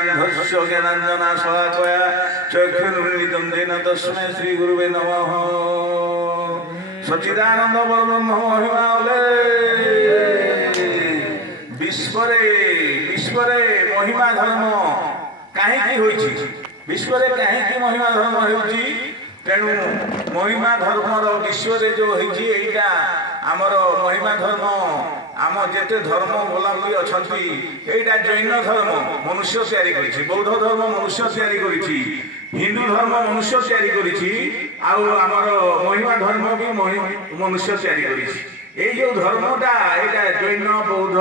अंधस्य ज्ञानाञ्जनशलाकया चक्षुरुन्मीलितं येन तस्मै श्रीगुरुवे नमः। सच्चिदानंद परब्रह्म महिमाले विश्वरे महिमा धर्म कहीं होइछि विश्वरे कहीं महिमा धर्म होइछि तेणु महिमा धर्मर विश्वरे जो होइछि एटा आमर महिमा धर्म आम जेते धर्म अवलंबी अछंती एटा जैन धर्म मनुष्य तैयारी करिछि बौद्ध धर्म मनुष्य तैयारी करिछि हिंदू धर्म मनुष्य तैयारी करिछि आउ आमर महिमा धर्म भी मनुष्य तैयारी करिछि এই যে ধর্মটা এটা জৈন বৌদ্ধ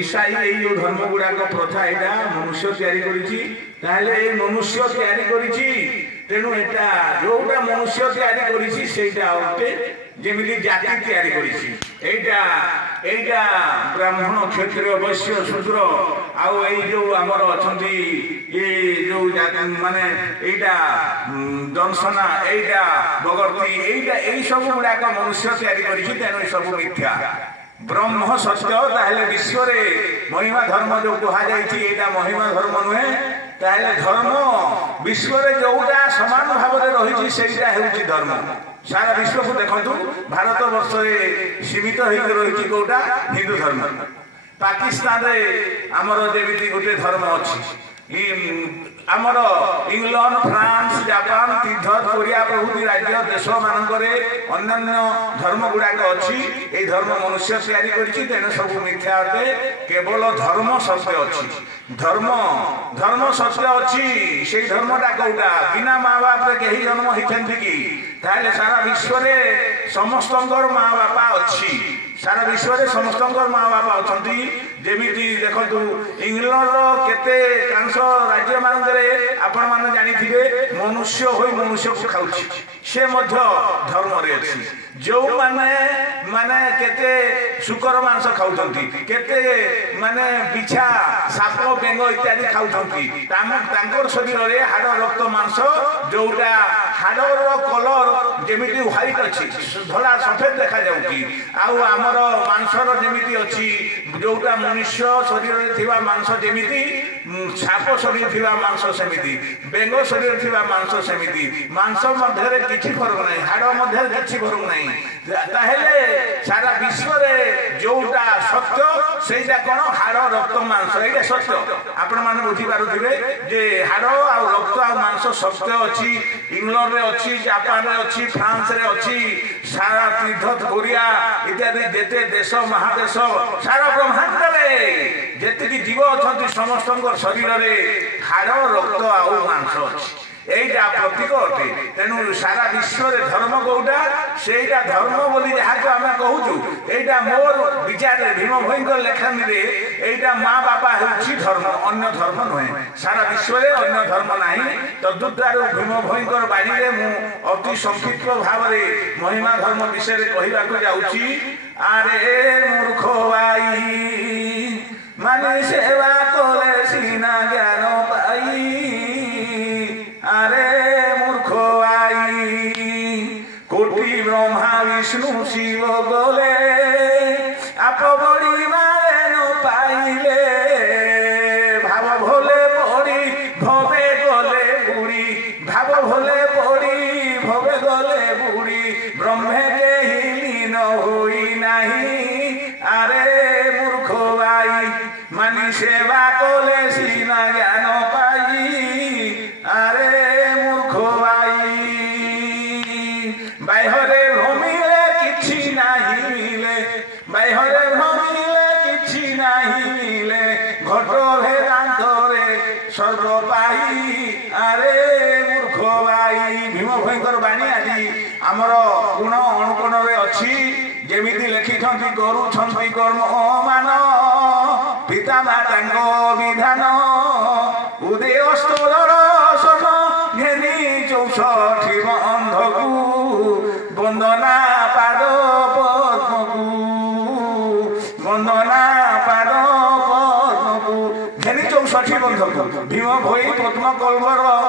ঈসাই এই যে ধর্ম গুড়াক প্রথা এটা মনুষ্য তৈরি করেছি তাহলে এই মনুষ্য তৈরি করেছি তেণু এটা যেটা মনুষ্য তৈরি করেছি সেইটা অর্থে যেমিতি জাতি তৈরি করেছি এইটা ব্রাহ্মণ ক্ষত্রিয় বৈশ্য শূদ্র আউ এই যে আমার অছন্তি এই যে মানে এইটা দংশনা এইটা বগর্তি এইটা এই সব গুড়াক মনুষ্য তৈরি করেছি তেণু ସବୁ ମିଥ୍ୟା ବ୍ରହ୍ମ ସତ୍ୟ ତାହେଲେ ବିଶ୍ୱରେ ମହିମା ଧର୍ମ ଯୋଉ କୁହାଯାଇଛି ଏଇଟା ମହିମା ଧର୍ମ ନୁହେଁ ତାହେଲେ ଧର୍ମ ବିଶ୍ୱରେ ଯୋଉଟା ସମାନ ଭାବରେ ରହିଛି ସେଇଟା ହେଉଛି ଧର୍ମ ସାରା ବିଶ୍ୱକୁ ଦେଖନ୍ତୁ ଭାରତ ବର୍ଷରେ ସୀମିତ ହେଇକି ରହିଛି କୋଉଟା ହିନ୍ଦୁ ଧର୍ମ ପାକିସ୍ତାନରେ ଆମର ଯେମିତି ଗୋଟେ ଧର୍ମ ଅଛି आमर England France Japan Tibet Korea प्रभृति राज्य देश मानकरे अन्य धर्म गुड़ाक अच्छी ये धर्म मनुष्य तैयारी करिछि तेणु सब मिथ्या अटे केवल धर्म सत्य अच्छी धर्म सत्य अच्छी से धर्मटा कौटा बिना माँ बाप कहीं जन्म होती कि ताहले सारा विश्व समस्त माँ बापा अच्छी सारा विश्व समस्त माँ बापा अच्छा जमीती देखु इंग्लैंड केते कांश राज्य मानक आपण मैंने जानी मनुष्य हो मनुष्य को खाऊ से धर्म रे अच्छी जो माने केते शुकर मांस खाऊ केते माने बिछा साप बेंग इत्यादि खाऊ शरीर में हाड़ रक्त मांस जोटा हाड़र कलर जमीती व्हाइट अच्छी धला सफेद देखा जाउची आमर मांसर जमीती अच्छी जोटा मनुष्य शरीर में थिबा मांस जमीती साप शरीर थिबा मांस सेमिति बेंग शरीर थिबा मांस सेमिति मांस मध्य किछि फरक नहीं हाड़ मध्य किछि फरक नहीं ताहेले सारा विश्व रे जोटा सत्य सेटा कोन हाड़ रक्त मांस एटा सत्य आपण माने बुझी पारुथिबे जे हाड़ आ रक्त आ मांस सत्य अछि इंग्लैंड रे अछि जापान रे अछि फ्रांस रे अछि सारा तिब्बत कोरिया इत्यादि जेते देश महादेश सारा ब्रह्मांड रे जेतिकी जीव अछंती समस्त शरीर में हाड़ रक्त आउ मांस अच्छी यहीटा प्रतीक अटे तेणु सारा विश्व धर्म कौटा से धर्म बोली जहाँ आम कहूँ यहाँ मोर विचार भीम भई लेखानी यहाँ माँ बापा हूँ धर्म अन्य धर्म नुहे सारा विश्व अन्य धर्म ना तद्वारा भीम भई बाणी मु अति संक्षिप्त भाव में महिमा धर्म विषय कहवाक जाऊँगी आरे मूर्ख भाई माने सेवा कले सीना ज्ञान पाई अरे मूर्ख आई कोटि ब्रह्मा विष्णु शिव गले आप बड़ी मारे न पाइले भाव भोले पड़ी भवे गले बुड़ी भाव भोले पड़ी भवे गले बुड़ी ब्रह्मे के लीन होई नहीं अरे मूर्ख भाई मानी सेवा कले सीना ज्ञान पाई अरे मूर्ख भाई बाहरे भ्रमिले किछि नाही मिले बाहरे भ्रमिले किछि नाही मिले घट भेदांत रे स्वर्ग पाई अरे मूर्ख भाई भीम भयंकर बाणी आदि आमर गुण अणुकोण रे अछि जेमिति लिखिछंती करूछंती कर्म मान पिता माता विधान उदय स्तोर घेनी 64 बंधकू वंदना पाद पद्मकू वंदना पाद पद्मकू घेनी 64 बंधकू भीम भई पद्म कल्वर